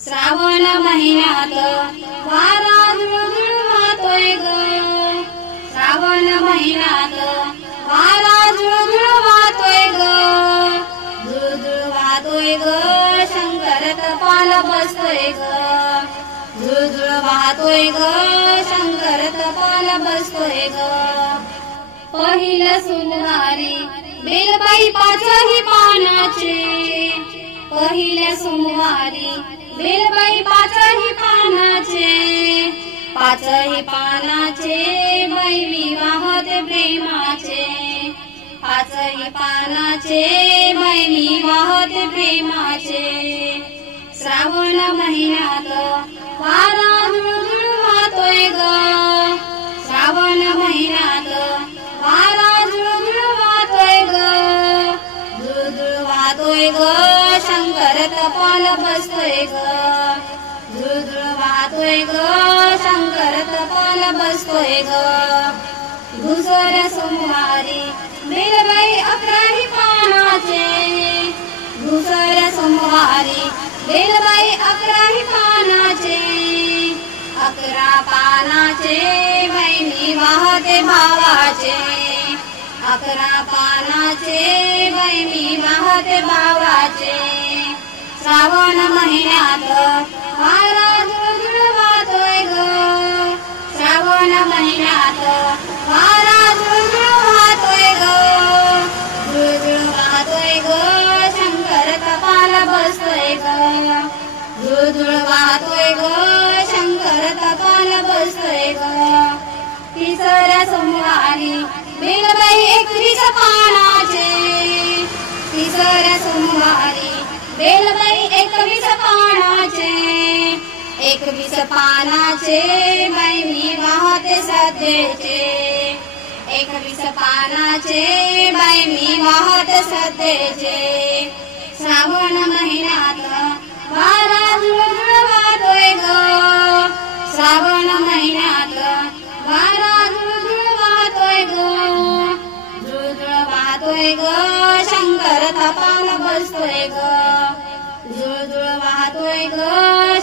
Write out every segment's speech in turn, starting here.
श्रावण महिन्यात वारा झुळझुळ वाहतोय ग, श्रावण महिन्यात वारा झुळझुळ वाहतोय ग, झुळझुळ वाहतोय ग, शंकर तपाल बसतोय ग, झुळझुळ वाहतोय ग, शंकर तपाल बसतोय ग. पहिलं सोमवारी बेलबाई पाचही पानाचे, पहिल्या सोमवारी बेलबाई पाचही पानाचे, पाचही पानाचे बाई मी वाहते प्रेमाचे, पाचही पानाचे बाई मी वाहते प्रेमाचे. श्रावण महिन्यात वारा झुळझुळ वाहतोय ग, श्रावण महिन्यात वारा झुळझुळ वाहतोय ग, झुळझुळ वाहतोय ग, शंकर तपाल बसतोय ग, झुळझुळ वाहतोय ग, शंकर तपाल बसतोय ग. दुसऱ्या सोमवारी बेलबाई अकराही पानाचे, दुसऱ्या सोमवारी बेलबाई अकराही पानाचे, अकरा पानाचे बाई मी वाहते भावाचे, अकरा पानाचे बाई मी वाहते भावाचे. श्रावण महिन्यात वारा झुळझुळ वाहतोय ग, श्रावण महिन्यात वारा झुळझुळ वाहतोय ग, झुळझुळ वाहतोय ग, शंकर तपाल बसतोय ग, झुळझुळ वाहतोय ग, शंकर तपाल बसतोय ग. तिसऱ्या सोमवारी बेलबाई 21 पानाचे, तिसऱ्या सोमवारी बेलबाई 21 पानाचे, 21 पानाचे बाई मी वाहते सध्याचे, 21 पानाचे बाई मी वाहते सध्याचे. श्रावण महिन्यात वारा झुळझुळ वाहतोय ग, श्रावण महिन्यात वारा झुळझुळ वाहतोय ग, झुळझुळ वाहतोय ग, शंकर तपाल बसतोय ग, झुळझुळ वाहतोय ग,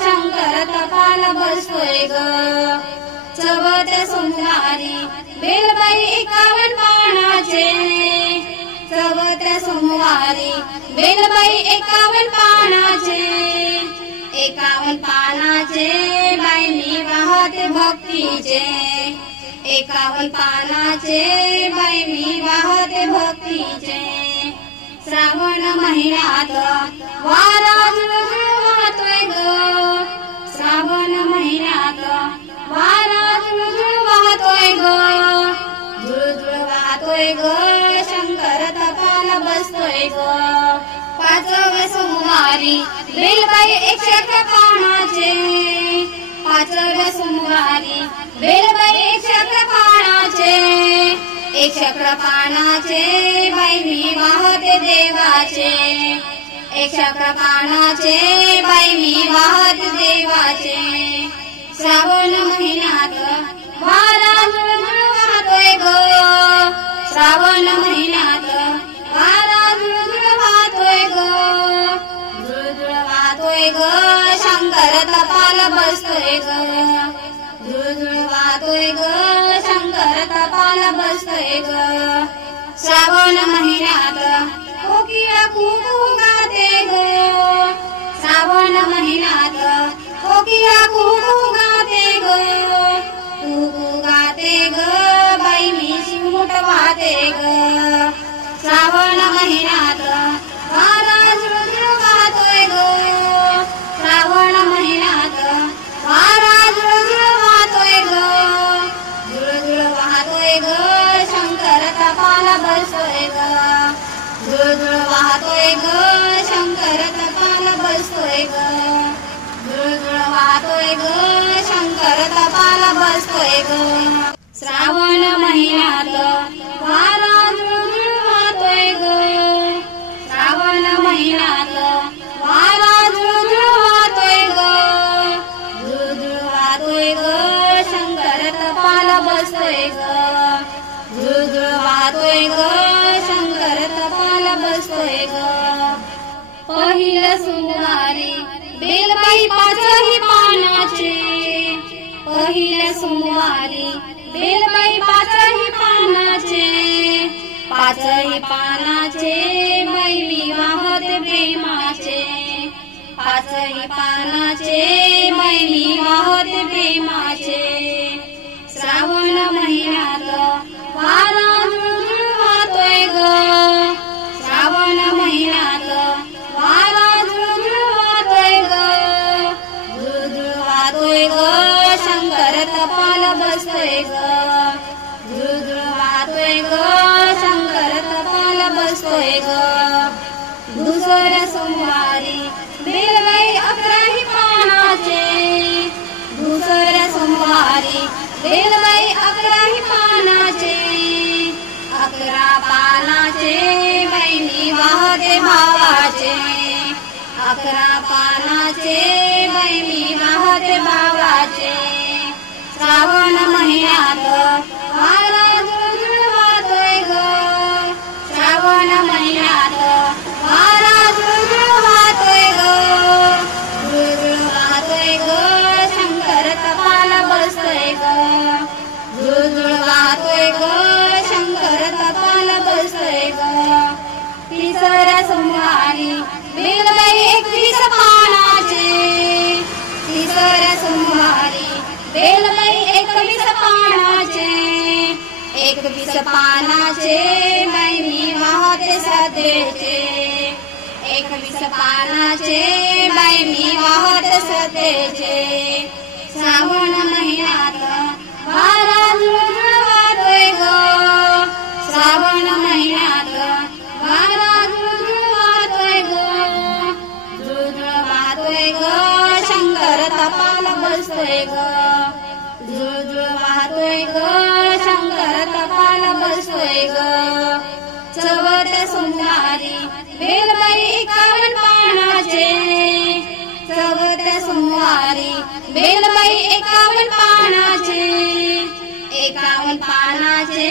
शंकर तपाल बसतोय ग. चौथ्या सोमवारी बेलबाई 51 पानाचे, चौथ्या सोमवारी बेलबाई 51 पानाचे, 51 पानाचे बाई मी वाहते भक्तीचे, 51 पानाचे बाई मी वाहते भक्तीचे. श्रावण महिन्यात वारा झुळझुळ वाहतोय ग, श्रावण महिन्यात वारा झुळझुळ वाहतोय ग, झुळझुळ वाहतोय ग, शंकर तपाल बसतोय ग. पाचव्या सोमवारी बेलबाई 111 पानाचे, पाचव्या सोमवारी बेलबाई 111 पानाचे, 111 पानाचे बाई मी वाहते देवाचे, 111 पानाचे बाई मी वाहते देवाचे. श्रावण महिन्यात वारा झुळझुळ वाहतोय ग, श्रावण महिन्यात वारा झुळझुळ वाहतोय ग, झुळझुळ वाहतोय ग, शंकर तपाल बसतोय ग, झुळझुळ वाहतोय ग, शंकर तपाल बसतोय ग. श्रावण महिन्यात कोकिळा कुहू गाते ग, श्रावण महिन्यात कोकिळा कुहू गाते ग, कुहू गाते ग, बाई मी शिवमुठ वाहते ग. श्रावण महिन्यात वारा झुळझुळ वाहतोय ग, श्रावण महिन्यात वारा झुळझुळ वाहतोय ग, झुळझुळ वाहतोय ग, शंकर तपाल बसतोय ग, झुळझुळ वाहतोय ग, शंकर तपाल बसतोय ग, झुळझुळ वाहतोय ग, शंकर तपाल बसतोय ग. श्रावण महिन्यात वारा झुळझुळ वाहतोय ग, श्रावण महिन्यात वारा झुळझुळ वाहतोय ग, झुळझुळ वाहतोय ग, शंकर तपाल बसतोय ग, झुळझुळ वाहतोय ग, शंकर तपाल बसतोय ग. पहिलं सोमवारी बेलबाई बेलबाई पाचही पानाचे पहिल्या सोमवारी बेलबाई पाचही पानाचे पाचही पानाचे बैमी वाहत प्रेमाचे पाचही पानाचे बैमी वाहत प्रेमाचे श्रावण महिन्यात वारा झुळझुळ वाहतोय ग श्रावण महिन्यात वारा झुळझुळ वाहतोय ग झुळझुळ वाहतोय ग शंकर तपाल बसतोय ग झुळझुळ वाहतोय ग शंकर तपाल बसतोय ग दुसऱ्या सोमवारी बेलबाई 11ही पानाचे दुसऱ्या सोमवारी बेलबाई 11ही पानाचे 11 पानाचे बैमी वाहते भावाचे 11 पानाचे बैमी वाहते भावाचे श्रावण महिन्यात वारा झुळझुळ वाहतोय ग श्रावण महिन्यात वारा झुळझुळ वाहतोय ग झुळझुळ वाहतोय ग शंकर तपाल बसतोय ग झुळझुळ वाहतोय ग शंकर तपाल बसतोय ग तिसऱ्या सोमवारी बेलबाई 21 पानाचे तिसऱ्या सोमवारी बेलबाई 21 पानाचे 21 पानाचे बैमी वाहते सतेचे 21 पानाचे बैमी वाहत सतेचे श्रावण महिन्यात वारा झुळझुळ वाहतोय ग श्रावण महिन्यात वारा झुळझुळ वाहतोय ग झुळझुळ वाहतोय ग शंकर तपाल बसतोय ग झुळझुळ वाहतोय ग शंकर तपाल बसतोय ग चौथ्या सोमवारी बेलबाई 51 पानाचे चौथ्या सोमवारी बेलबाई 51 पानाचे 51 पानाचे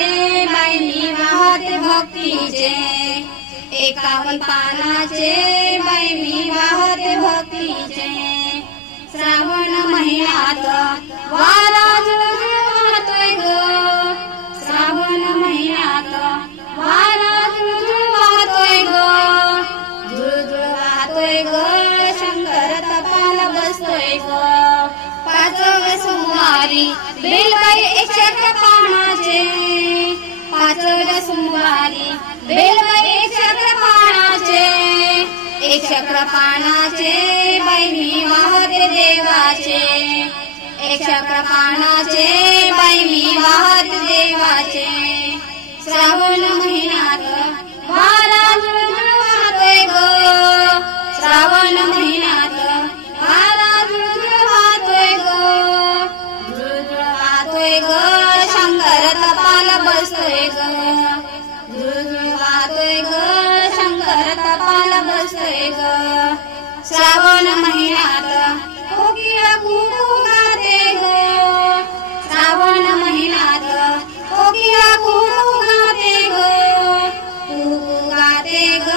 बैमी वाहते भक्तीचे 51 पानाचे बैमी वाहते भक्तीचे श्रावण महिन्यात वारा झुळझुळ वाहतोय ग श्रावण महिन्यात वारा झुळझुळ वाहतोय ग झुळझुळ वाहतोय ग शंकर तपाल बसतोय ग पाचव्या सोमवारी बेलबाई 111 पानाचे पाचव्या सोमवारी बेलबाई 111 पानाचे 111 पानाचे बैमी वाहते देवाचे 111 पानाचे बैमी वाहते देवाचे श्रावण महिन्यात वारा झुळझुळ वाहतोय ग श्रावण महिन्यात वारा झुळझुळ वाहतोय ग झुळझुळ वाहतोय ग शंकर तपाल बसतोय ग झुळझुळ वाहतोय ग शंकर तपाल बसतोय ग श्रावण महिन्यात कोकिळा कुहू गाते ग श्रावण महिन्यात कोकिळा कुहू गाते ग कुहू गाते ग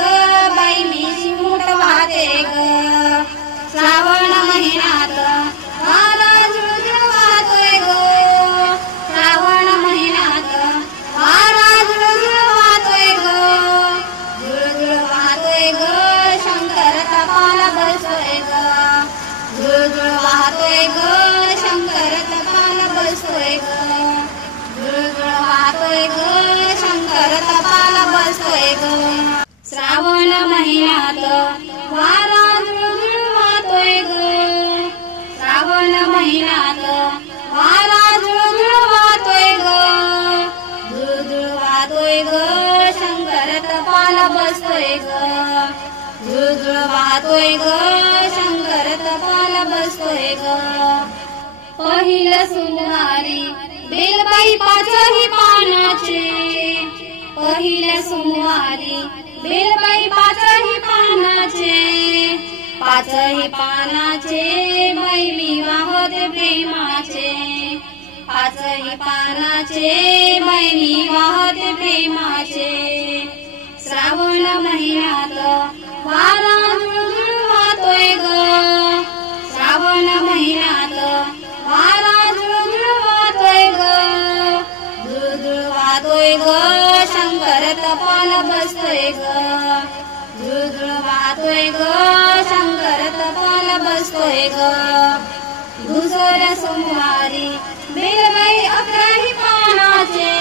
बैमी चिमूट वाहते ग श्रावण महिन्यात वारा झुळझुळ वाहतोय ग श्रावण महिन्यात वारा झुळझुळ वाहतोय ग झुळझुळ वाहतोय ग शंकर तपाल बसतोय ग झुळझुळ वाहतोय ग शंकर तपाल बसतोय ग झुळझुळ वाहतोय ग शंकर तपाल बसतोय ग श्रावण महिन्यात वारा झुळझुळ वाहतोय ग श्रावण महिन्यात वारा झुळझुळ वाहतोय ग झुळझुळ वाहतोय ग शंकर तपाल बसतोय ग झुळझुळ वाहतोय ग शंकर तपाल बसतोय ग पहिल्या सोमवारी बेलबाई 5ही पानाचे पहिल्या सोमवारी बेलबाई 5ही पानाचे 5ही पानाचे बैमी वाहते प्रेमाचे 5ही पानाचे बैमी वाहते प्रेमाचे श्रावण महिन्यात वारा झुळझुळ वाहतोय ग बसतोय ग झुळझुळ वाहतोय ग शंकर तपाला बसतोय ग धुसर सोमवारी बेलबाई 11 पानाचे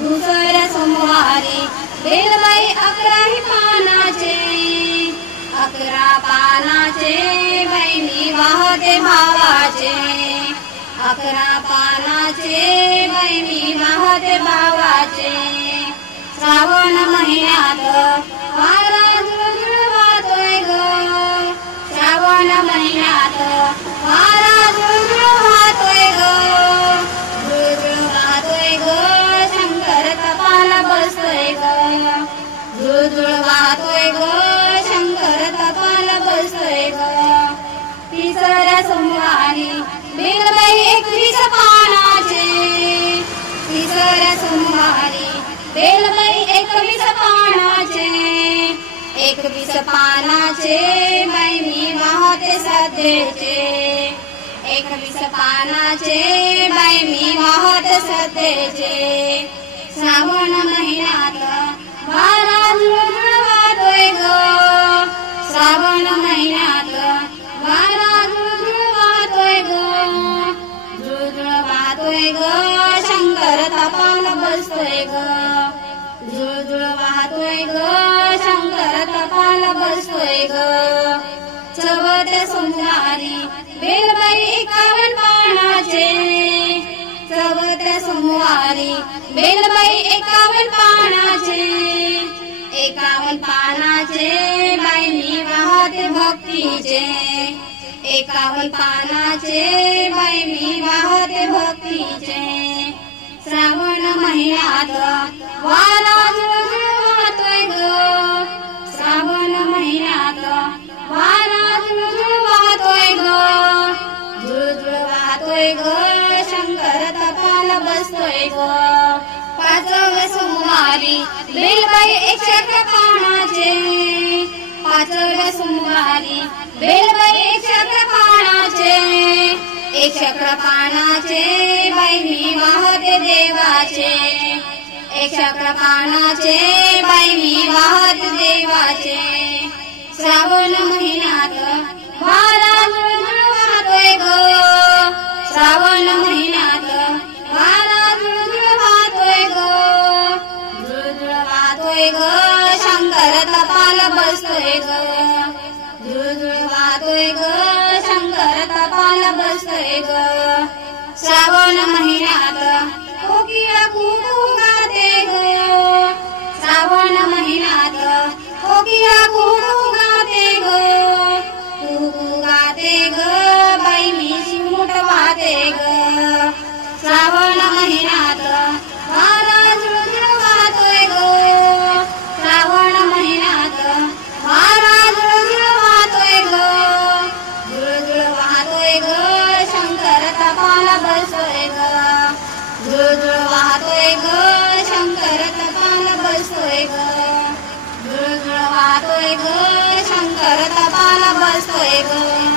धुसर सोमवारी बेलबाई 11 पानाचे 11 पानाचे बाई मी वाहते भावाचे 11 पानाचे बाई मी वाहते भावाचे श्रावण महिन्यात वारा झुळझुळ वाहतोय ग श्रावण महिन्यात वारा झुळझुळ वाहतोय ग झुळझुळ वाहतोय ग शंकर तपाला बसतोय ग झुळझुळ वाहतोय ग शंकर तपाला बसतोय ग तिसऱ्या सोमवारी बेलबाई 21 पानाचे तिसऱ्या सोमवारी बेलबाई 21 पानाचे 21 पानाचे बाई मी वाहते सध्याचे 21 पानाचे बाई मी वाहते सध्याचे श्रावण महिन्यात वारा झुळझुळ वाहतोय ग श्रावण महिन्यात वारा झुळझुळ वाहतोय ग झुळझुळ वाहतोय ग शंकर तपाला बसतोय ग झुळझुळ वाहतोय ग शंकर तपाला बसतोय ग चवथ्या सोमवारी बेलबाई 51 पानाचे चवथ्या सोमवारी बेलबाई 51 पानाचे 51 पानाचे बाई मी वाहते भक्तीचे 51 पानाचे बाई मी वाहते भक्तीचे श्रावण महिन्यात वारा झुळझुळ वाहतोय ग श्रावण महिन्यात वारा झुळझुळ वाहतोय ग झुळझुळ वाहतोय ग शंकर तपाला बसतोय ग 5व्या सोमवारी बेलबाई 111 पानाचे 5व्या सोमवारी बेलबाई 111 पानाचे 111 पानाचे बाई मी वाहते देवाचे 111 पानाचे बाई मी वाहते देवाचे श्रावण महिन्यात वारा झुळझुळ वाहतोय ग श्रावण महिन्यात वारा झुळझुळ वाहतोय ग झुळझुळ वाहतोय ग शंकर तपाला बसतोय ग झुळझुळ वाहतोय ग शंकर तपाला बसतोय ग श्रावण महिन्यात कोकिळा कुकू गाते ग श्रावण महिन्यात कोकिळा कुकू गाते ग कुकू गाते ग बाई मी शिमूट वाहते ग श्रावण महिन्यात वारा झुळझुळ वाहतोय ग श्रावण महिन्यात वारा झुळझुळ वाहतोय ग झुळझुळ वाहतोय ग शंकर तपाला बसतोय ग झुळझुळ वाहतोय ग शंकर तपाला बसतोय ग झुळझुळ वाहतोय ग शंकर तपाला बसतोय ग